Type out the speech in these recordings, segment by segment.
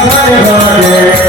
Hare Hare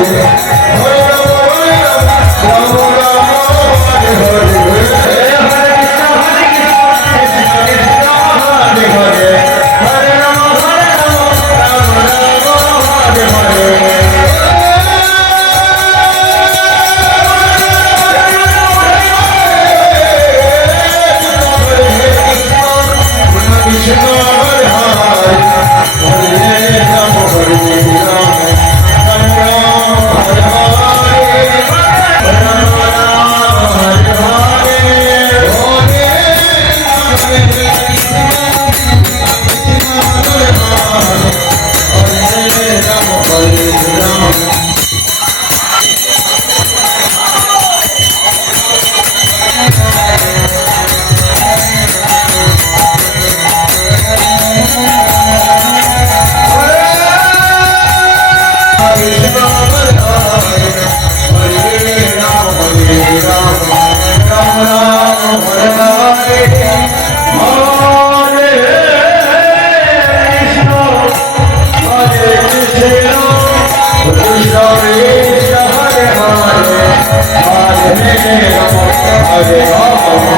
Oh, Hare Rama Hare